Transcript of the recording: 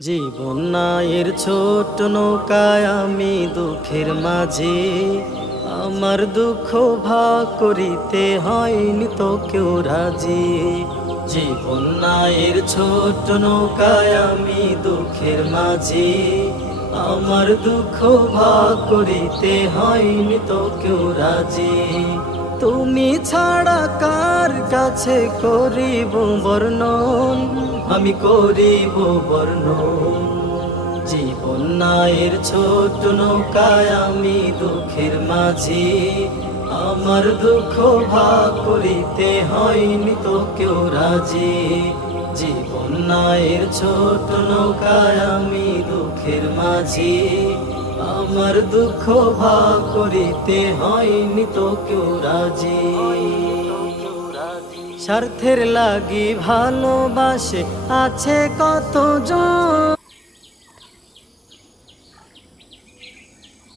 জীবন নায়ের ছোট নৌকায় আমি দুঃখের মাঝে, আমার দুঃখ ভাগ করিতে হয়নি তো কেউ রাজি। জীবন নায়ের ছোট নৌকায় আমি দুঃখের মাঝে, আমার দুঃখ ভাগ করিতে হয়নি তো কেউ রাজি। তুমি ছাড়া কার কাছে করিব বর্ণন, আমি করিব বর্ণন। জীবন নায়ের ছোট নৌকায় আমি দুঃখের মাঝি, আমার দুঃখ ভাগ করিতে হয়নি তো কেউ রাজি। জীবন নায়ের ছোট নৌকায় আমি দুঃখের মাঝি, আমার দুঃখ ভাগ করিতে হয়নি তো কেউ রাজি। স্বার্থের লাগি ভালোবাসে আছে কতজন,